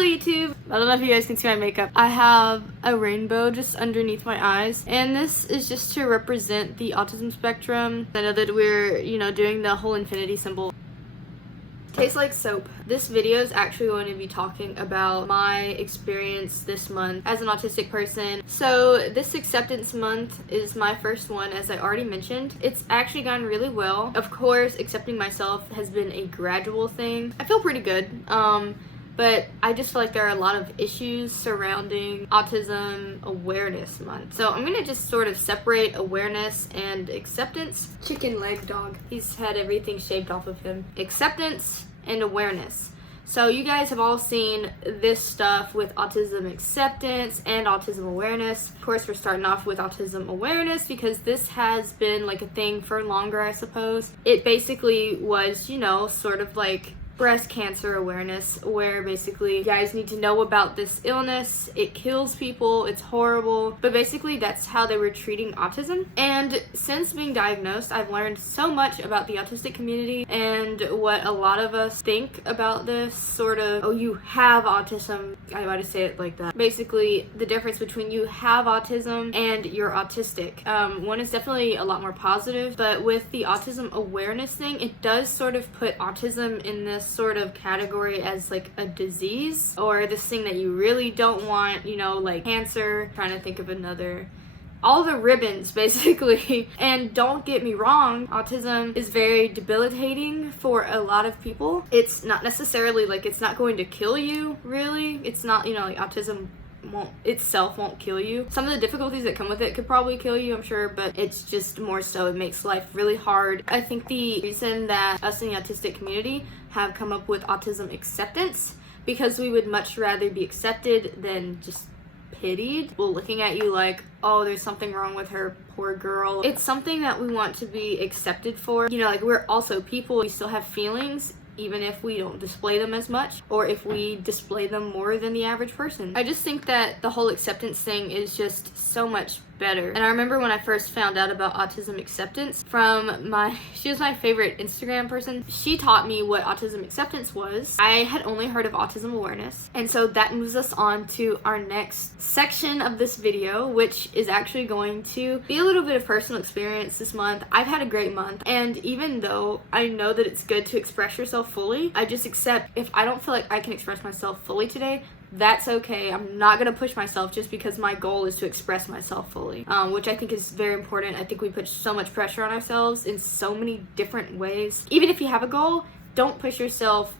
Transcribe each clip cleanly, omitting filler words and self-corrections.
Hello YouTube! I don't know if you guys can see my makeup. I have a rainbow just underneath my eyes, and this is just to represent the autism spectrum. I know that we're, doing the whole infinity symbol. Tastes like soap. This video is actually going to be talking about my experience this month as an autistic person. So this acceptance month is my first one, as I already mentioned. It's actually gone really well. Of course, accepting myself has been a gradual thing. I feel pretty good. But I just feel like there are a lot of issues surrounding Autism Awareness Month. So I'm gonna just sort of separate awareness and acceptance. Chicken leg dog. He's had everything shaved off of him. Acceptance and awareness. So you guys have all seen this stuff with Autism Acceptance and Autism Awareness. Of course, we're starting off with Autism Awareness because this has been like a thing for longer, I suppose. It basically was, sort of like breast cancer awareness, where basically you guys need to know about this illness. It kills people, it's horrible, but basically that's how they were treating autism. And since being diagnosed, I've learned so much about the autistic community and what a lot of us think about this sort of, oh, you have autism. I might say it like that. Basically, the difference between you have autism and you're autistic. One is definitely a lot more positive, but with the autism awareness thing, it does sort of put autism in this sort of category as like a disease, or this thing that you really don't want, like cancer. Trying to think of another. All the ribbons, basically. And don't get me wrong, autism is very debilitating for a lot of people. It's not necessarily like it's not going to kill you, really. It's not, like autism won't kill you. Some of the difficulties that come with it could probably kill you, I'm sure, but it's just more so it makes life really hard. I think the reason that us in the autistic community have come up with autism acceptance, because we would much rather be accepted than just pitied. Well, looking at you like, oh, there's something wrong with her, poor girl. It's something that we want to be accepted for. Like we're also people, we still have feelings, even if we don't display them as much, or if we display them more than the average person. I just think that the whole acceptance thing is just so much better. And I remember when I first found out about autism acceptance from she was my favorite Instagram person. She taught me what autism acceptance was. I had only heard of autism awareness. And so that moves us on to our next section of this video, which is actually going to be a little bit of personal experience this month. I've had a great month, and even though I know that it's good to express yourself fully, I just accept if I don't feel like I can express myself fully today, that's okay. I'm not gonna push myself just because my goal is to express myself fully, which I think is very important. I think we put so much pressure on ourselves in so many different ways. Even if you have a goal, don't push yourself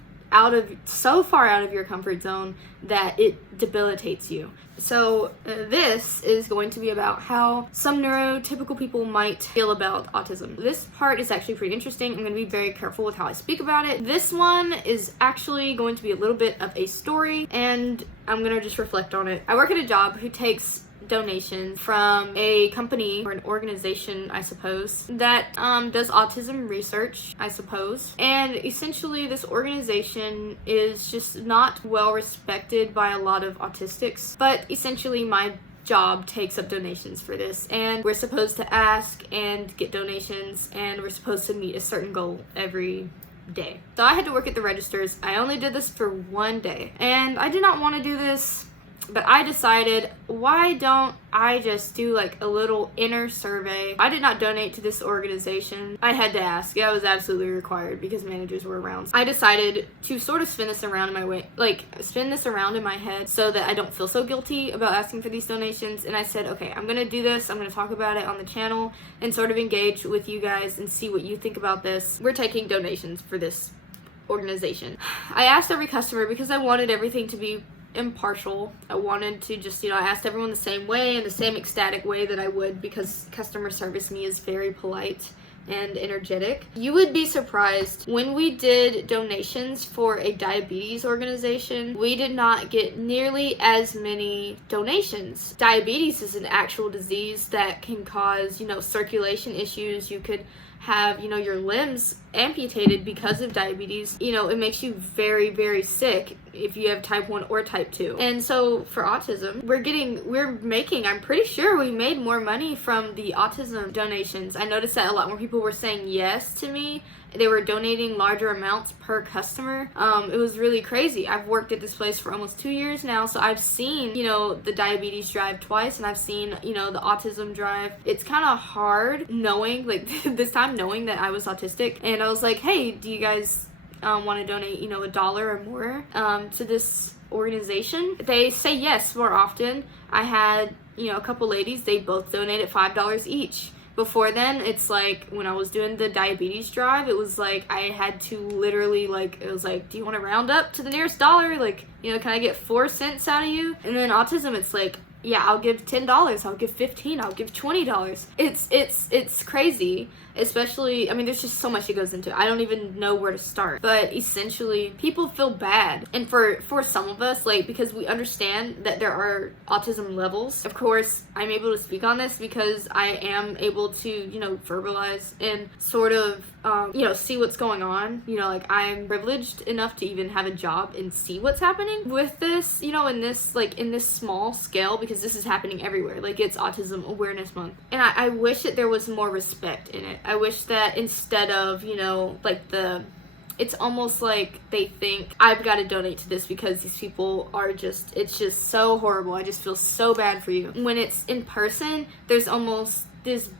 so far out of your comfort zone that it debilitates you. So this is going to be about how some neurotypical people might feel about autism. This part is actually pretty interesting. I'm going to be very careful with how I speak about it. This one is actually going to be a little bit of a story, and I'm going to just reflect on it. I work at a job who takes donations from a company or an organization, I suppose, that does autism research, I suppose. And essentially this organization is just not well respected by a lot of autistics, but essentially my job takes up donations for this, and we're supposed to ask and get donations, and we're supposed to meet a certain goal every day. So I had to work at the registers. I only did this for one day, and I did not want to do this, but I decided, why don't I just do like a little inner survey? I did not donate to this organization. I had to ask. Yeah, it was absolutely required because managers were around. I decided to sort of spin this around in my head so that I don't feel so guilty about asking for these donations. And I said, okay, I'm gonna do this. I'm gonna talk about it on the channel and sort of engage with you guys and see what you think about this. We're taking donations for this organization. I asked every customer because I wanted everything to be impartial. I wanted to just, I asked everyone the same way, in the same ecstatic way that I would, because customer service me is very polite and energetic. You would be surprised, when we did donations for a diabetes organization, we did not get nearly as many donations. Diabetes is an actual disease that can cause, circulation issues. You could have, your limbs amputated because of diabetes. It makes you very, very sick. if you have type 1 or type 2. And so for autism, we're making, I'm pretty sure we made more money from the autism donations. I noticed that a lot more people were saying yes to me. They were donating larger amounts per customer. It was really crazy. I've worked at this place for almost 2 years now, so I've seen, you know, the diabetes drive twice, and I've seen, you know, the autism drive. It's kind of hard knowing, like, this time knowing that I was autistic, and I was like, hey, do you guys want to donate, you know, $1 or more to this organization? They say yes more often. I had, you know, a couple ladies, they both donated $5 each. Before then, it's like when I was doing the diabetes drive, it was like I had to literally, like, it was like, do you want to round up to the nearest dollar? Like, you know, can I get 4 cents out of you? And then autism, it's like, yeah, I'll give $10, I'll give $15, I'll give $20. It's crazy, especially, I mean, there's just so much that goes into it. I don't even know where to start. But essentially, people feel bad. And for some of us, like, because we understand that there are autism levels. Of course, I'm able to speak on this because I am able to, you know, verbalize and sort of, you know, see what's going on. You know, like, I'm privileged enough to even have a job and see what's happening with this, you know, in this small scale, because this is happening everywhere. Like, it's Autism Awareness Month. And I wish that there was more respect in it. I wish that instead of, you know, like, it's almost like they think I've got to donate to this because these people are just, it's just so horrible. I just feel so bad for you. When it's in person, there's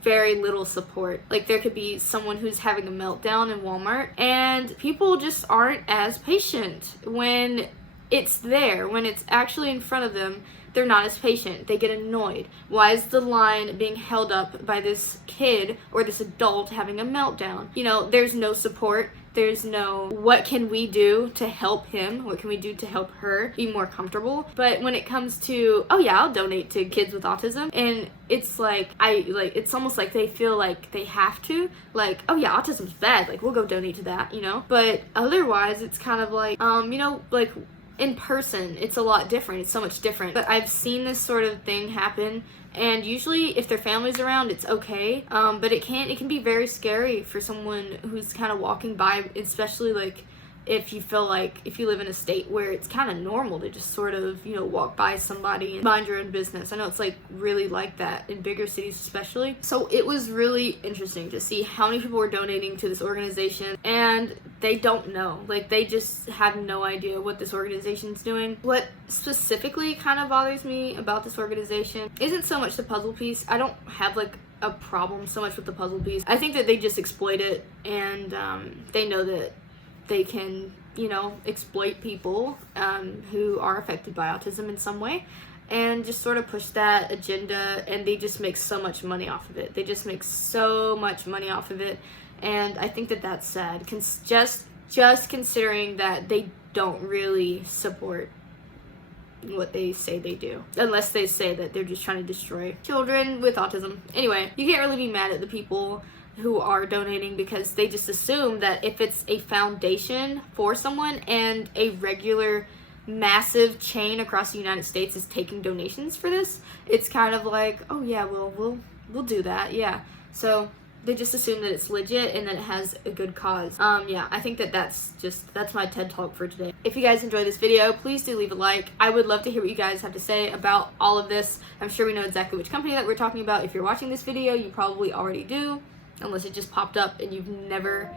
very little support. Like, there could be someone who's having a meltdown in Walmart, and people just aren't as patient when it's there, when it's actually in front of them. They're not as patient. They get annoyed. Why is the line being held up by this kid or this adult having a meltdown? You know, there's no support. There's no, what can we do to help him? What can we do to help her be more comfortable? But when it comes to, oh yeah, I'll donate to kids with autism, and it's like, it's almost like they feel like they have to, like, oh yeah, autism's bad, like, we'll go donate to that, you know? But otherwise, it's kind of like, you know, like, in person, it's a lot different. It's so much different. But I've seen this sort of thing happen, and usually if their family's around, it's okay. But it can be very scary for someone who's kind of walking by, especially like if you feel like, if you live in a state where it's kind of normal to just sort of, you know, walk by somebody and mind your own business. I know it's like really like that in bigger cities especially. So it was really interesting to see how many people were donating to this organization, and they don't know. Like, they just have no idea what this organization's doing. What specifically kind of bothers me about this organization isn't so much the puzzle piece. I don't have like a problem so much with the puzzle piece. I think that they just exploit it, and they know that they can, you know, exploit people who are affected by autism in some way, and just sort of push that agenda, and they just make so much money off of it. They just make so much money off of it, and I think that that's sad. Just considering that they don't really support what they say they do, unless they say that they're just trying to destroy children with autism. Anyway, you can't really be mad at the people who are donating, because they just assume that if it's a foundation for someone and a regular massive chain across the United States is taking donations for this, it's kind of like, oh yeah, well, we'll do that, yeah. So they just assume that it's legit and that it has a good cause. Yeah, I think that that's my TED Talk for today. If you guys enjoyed this video, please do leave a like. I would love to hear what you guys have to say about all of this. I'm sure we know exactly which company that we're talking about. If you're watching this video, you probably already do, unless it just popped up and you've never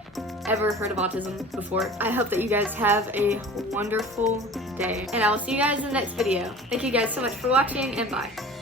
ever heard of autism before. I hope that you guys have a wonderful day, and I will see you guys in the next video. Thank you guys so much for watching, and bye.